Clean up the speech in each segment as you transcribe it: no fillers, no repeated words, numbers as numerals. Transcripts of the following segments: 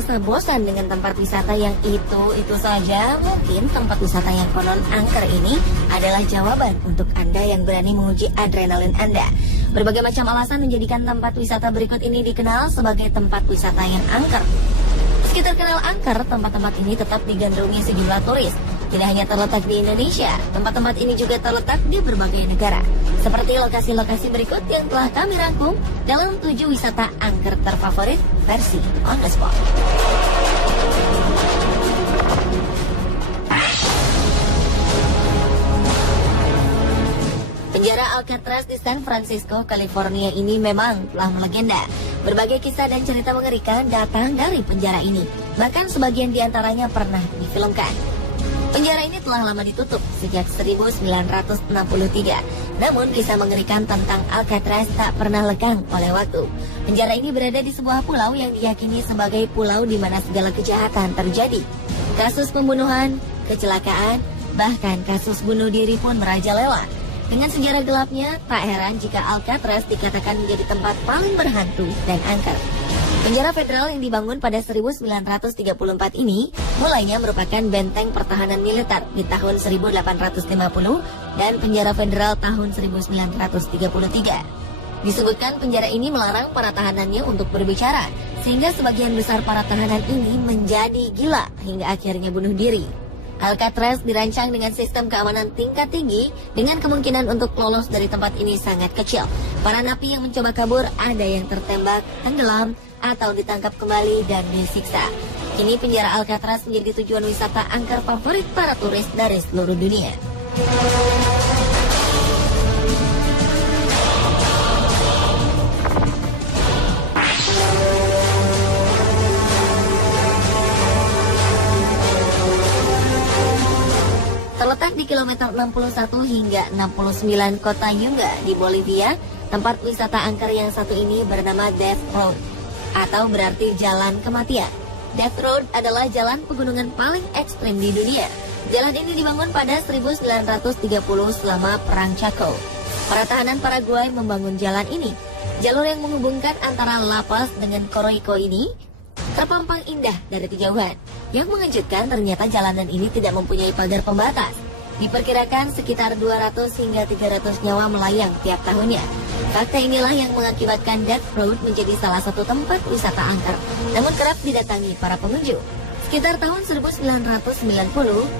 merasa bosan dengan tempat wisata yang itu saja, mungkin tempat wisata yang konon angker ini adalah jawaban untuk Anda yang berani menguji adrenalin Anda. Berbagai macam alasan menjadikan tempat wisata berikut ini dikenal sebagai tempat wisata yang angker. Meski terkenal angker, tempat-tempat ini tetap digandrungi sejumlah turis. Tidak hanya terletak di Indonesia, tempat-tempat ini juga terletak di berbagai negara. Seperti lokasi-lokasi berikut yang telah kami rangkum dalam 7 wisata angker terfavorit versi On The Spot. Penjara Alcatraz di San Francisco, California ini memang telah melegenda. Berbagai kisah dan cerita mengerikan datang dari penjara ini. Bahkan sebagian diantaranya pernah difilmkan. Penjara ini telah lama ditutup sejak 1963. Namun kisah mengerikan tentang Alcatraz tak pernah lekang oleh waktu. Penjara ini berada di sebuah pulau yang diyakini sebagai pulau di mana segala kejahatan terjadi. Kasus pembunuhan, kecelakaan, bahkan kasus bunuh diri pun merajalela. Dengan sejarah gelapnya, tak heran jika Alcatraz dikatakan menjadi tempat paling berhantu dan angker. Penjara federal yang dibangun pada 1934 ini mulainya merupakan benteng pertahanan militer di tahun 1850 dan penjara federal tahun 1933. Disebutkan penjara ini melarang para tahanannya untuk berbicara, sehingga sebagian besar para tahanan ini menjadi gila hingga akhirnya bunuh diri. Alcatraz dirancang dengan sistem keamanan tingkat tinggi dengan kemungkinan untuk lolos dari tempat ini sangat kecil. Para napi yang mencoba kabur ada yang tertembak, tenggelam, atau ditangkap kembali dan disiksa. Kini penjara Alcatraz menjadi tujuan wisata angker favorit para turis dari seluruh dunia. Terletak di kilometer 61 hingga 69 kota Yunga di Bolivia, tempat wisata angker yang satu ini bernama Death Road, atau berarti jalan kematian. Death Road adalah jalan pegunungan paling ekstrim di dunia. Jalan ini dibangun pada 1930 selama Perang Chaco. Para tahanan Paraguay membangun jalan ini. Jalur yang menghubungkan antara La Paz dengan Coroico ini terpampang indah dari kejauhan. Yang mengejutkan, ternyata jalanan ini tidak mempunyai pagar pembatas. Diperkirakan sekitar 200 hingga 300 nyawa melayang tiap tahunnya. Fakta inilah yang mengakibatkan Death Road menjadi salah satu tempat wisata angker, namun kerap didatangi para pengunjung. Sekitar tahun 1990,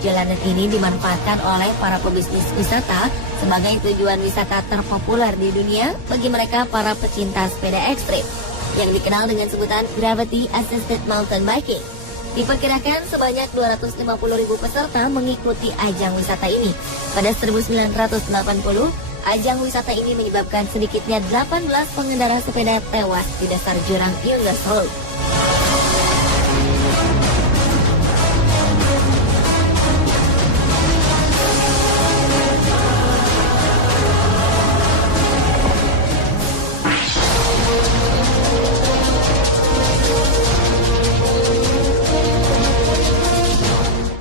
jalanan ini dimanfaatkan oleh para pebisnis wisata sebagai tujuan wisata terpopuler di dunia bagi mereka para pecinta sepeda ekstrim, yang dikenal dengan sebutan Gravity Assisted Mountain Biking. Diperkirakan sebanyak 250.000 peserta mengikuti ajang wisata ini. Pada 1980, ajang wisata ini menyebabkan sedikitnya 18 pengendara sepeda tewas di dasar jurang Yungas Road.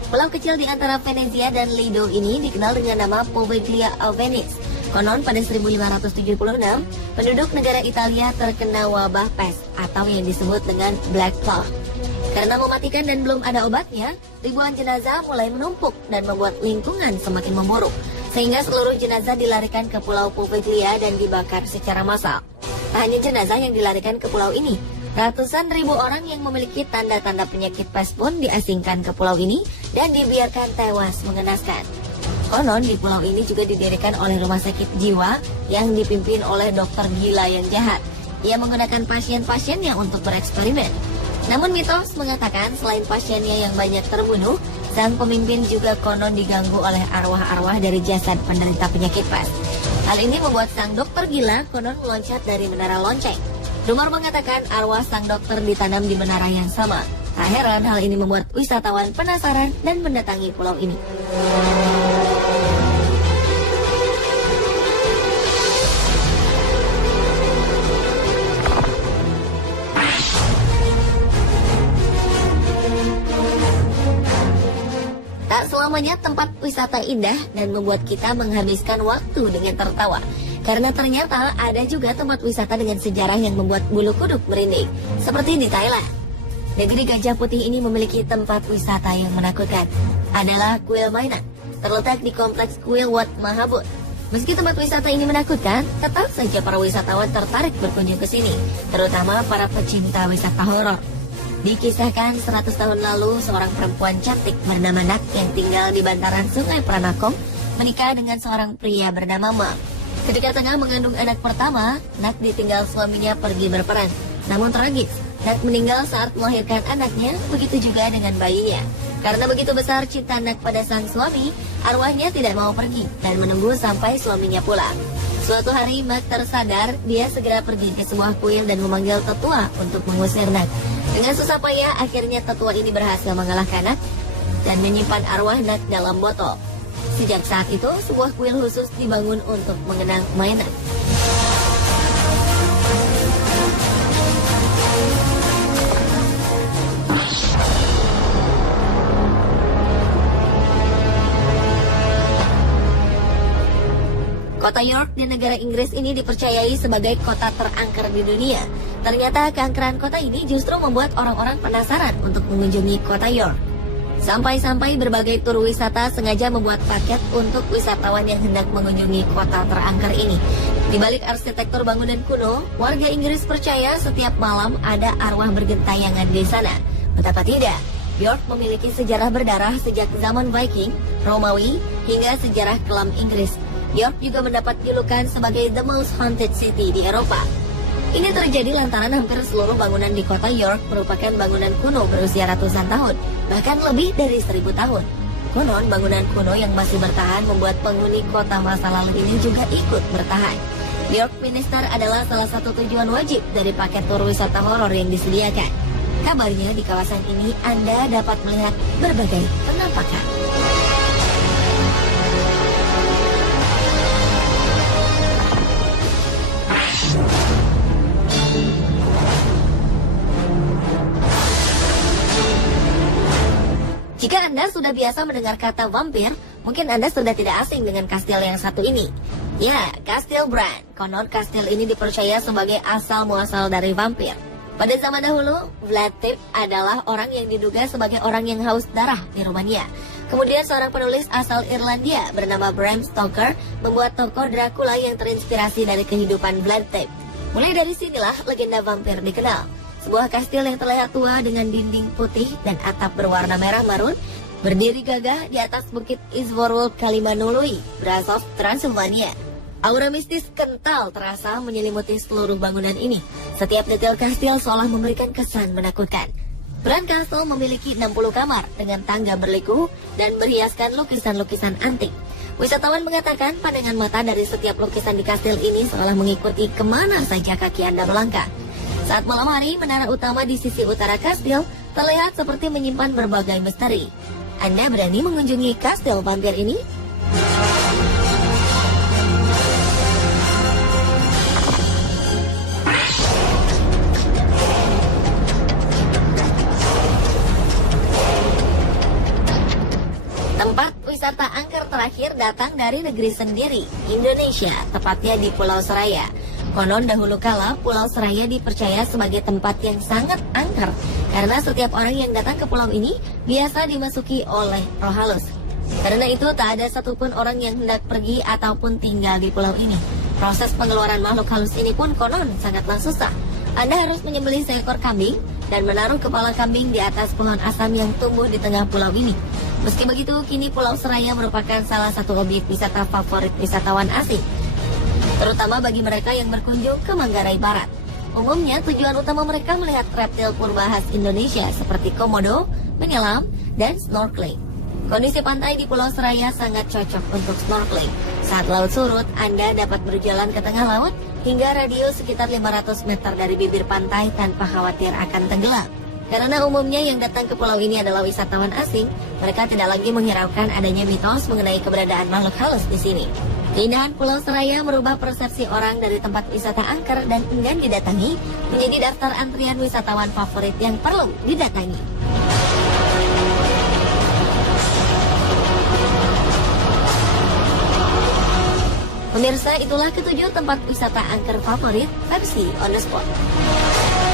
Pulau kecil di antara Venezia dan Lido ini dikenal dengan nama Poveglia of Venice. Konon pada 1576, penduduk negara Italia terkena wabah pes atau yang disebut dengan Black Plague. Karena mematikan dan belum ada obatnya, ribuan jenazah mulai menumpuk dan membuat lingkungan semakin memburuk. Sehingga seluruh jenazah dilarikan ke Pulau Poveglia dan dibakar secara massal. Tak hanya jenazah yang dilarikan ke pulau ini, ratusan ribu orang yang memiliki tanda-tanda penyakit pes pun diasingkan ke pulau ini dan dibiarkan tewas mengenaskan. Konon di pulau ini juga didirikan oleh rumah sakit jiwa yang dipimpin oleh dokter gila yang jahat. Ia menggunakan pasien-pasiennya untuk bereksperimen. Namun mitos mengatakan selain pasiennya yang banyak terbunuh, sang pemimpin juga konon diganggu oleh arwah-arwah dari jasad penderita penyakit pes. Hal ini membuat sang dokter gila konon meloncat dari menara lonceng. Rumor mengatakan arwah sang dokter ditanam di menara yang sama. Tak heran hal ini membuat wisatawan penasaran dan mendatangi pulau ini. Tak selamanya tempat wisata indah dan membuat kita menghabiskan waktu dengan tertawa. Karena ternyata ada juga tempat wisata dengan sejarah yang membuat bulu kuduk merinding, seperti di Thailand. Negeri Gajah Putih ini memiliki tempat wisata yang menakutkan. Adalah Kuil Mainan, terletak di Kompleks Kuil Wat Mahabut. Meski tempat wisata ini menakutkan, tetap saja para wisatawan tertarik berkunjung ke sini, terutama para pecinta wisata horor. Dikisahkan 100 tahun lalu, seorang perempuan cantik bernama Nak yang tinggal di bantaran Sungai Pranakong menikah dengan seorang pria bernama Ma. Ketika tengah mengandung anak pertama, Nak ditinggal suaminya pergi berperang. Namun tragis, Nak meninggal saat melahirkan anaknya, begitu juga dengan bayinya. Karena begitu besar cinta Nak pada sang suami, arwahnya tidak mau pergi dan menunggu sampai suaminya pulang. Suatu hari Mak tersadar, dia segera pergi ke sebuah kuil dan memanggil tetua untuk mengusir Nak. Dengan susah payah, akhirnya tetua ini berhasil mengalahkan Nak dan menyimpan arwah Nak dalam botol. Sejak saat itu, sebuah kuil khusus dibangun untuk mengenang Mainan. Kota York di negara Inggris ini dipercayai sebagai kota terangker di dunia. Ternyata keangkeran kota ini justru membuat orang-orang penasaran untuk mengunjungi kota York. Sampai-sampai berbagai tur wisata sengaja membuat paket untuk wisatawan yang hendak mengunjungi kota terangker ini. Di balik arsitektur bangunan kuno, warga Inggris percaya setiap malam ada arwah bergentayangan di sana. Betapa tidak, York memiliki sejarah berdarah sejak zaman Viking, Romawi, hingga sejarah kelam Inggris. York juga mendapat julukan sebagai the most haunted city di Eropa. Ini terjadi lantaran hampir seluruh bangunan di kota York merupakan bangunan kuno berusia ratusan tahun, bahkan lebih dari 1000 tahun. Konon bangunan kuno yang masih bertahan membuat penghuni kota masa lalu ini juga ikut bertahan. York Minster adalah salah satu tujuan wajib dari paket tur wisata horor yang disediakan. Kabarnya di kawasan ini Anda dapat melihat berbagai penampakan. Jika Anda sudah biasa mendengar kata vampir, mungkin Anda sudah tidak asing dengan kastil yang satu ini. Ya, Kastil Bran. Konon kastil ini dipercaya sebagai asal-muasal dari vampir. Pada zaman dahulu, Vlad Tepes adalah orang yang diduga sebagai orang yang haus darah di Rumania. Kemudian seorang penulis asal Irlandia bernama Bram Stoker membuat tokoh Dracula yang terinspirasi dari kehidupan Vlad Tepes. Mulai dari sinilah legenda vampir dikenal. Sebuah kastil yang terlihat tua dengan dinding putih dan atap berwarna merah marun, berdiri gagah di atas bukit Izvorul Kalimanului, Brasov, Transylvania. Aura mistis kental terasa menyelimuti seluruh bangunan ini. Setiap detail kastil seolah memberikan kesan menakutkan. Bran Castle memiliki 60 kamar dengan tangga berliku dan berhiaskan lukisan-lukisan antik. Wisatawan mengatakan pandangan mata dari setiap lukisan di kastil ini seolah mengikuti kemana saja kaki Anda melangkah. Saat malam hari, menara utama di sisi utara kastil terlihat seperti menyimpan berbagai misteri. Anda berani mengunjungi kastil vampir ini? Tempat wisata angker terakhir datang dari negeri sendiri, Indonesia, tepatnya di Pulau Seraya. Konon dahulu kala Pulau Seraya dipercaya sebagai tempat yang sangat angker karena setiap orang yang datang ke pulau ini biasa dimasuki oleh roh halus. Karena itu tak ada satupun orang yang hendak pergi ataupun tinggal di pulau ini. Proses pengeluaran makhluk halus ini pun konon sangatlah susah. Anda harus menyembelih seekor kambing dan menaruh kepala kambing di atas pohon asam yang tumbuh di tengah pulau ini. Meski begitu, kini Pulau Seraya merupakan salah satu objek wisata favorit wisatawan asing, terutama bagi mereka yang berkunjung ke Manggarai Barat. Umumnya tujuan utama mereka melihat reptil purba khas Indonesia seperti komodo, menyelam, dan snorkeling. Kondisi pantai di Pulau Seraya sangat cocok untuk snorkeling. Saat laut surut, Anda dapat berjalan ke tengah laut hingga radius sekitar 500 meter dari bibir pantai tanpa khawatir akan tenggelam. Karena umumnya yang datang ke pulau ini adalah wisatawan asing, mereka tidak lagi menghiraukan adanya mitos mengenai keberadaan makhluk halus di sini. Keindahan Pulau Seraya merubah persepsi orang dari tempat wisata angker dan enggan didatangi menjadi daftar antrian wisatawan favorit yang perlu didatangi. Pemirsa, itulah ketujuh tempat wisata angker favorit versi On The Spot.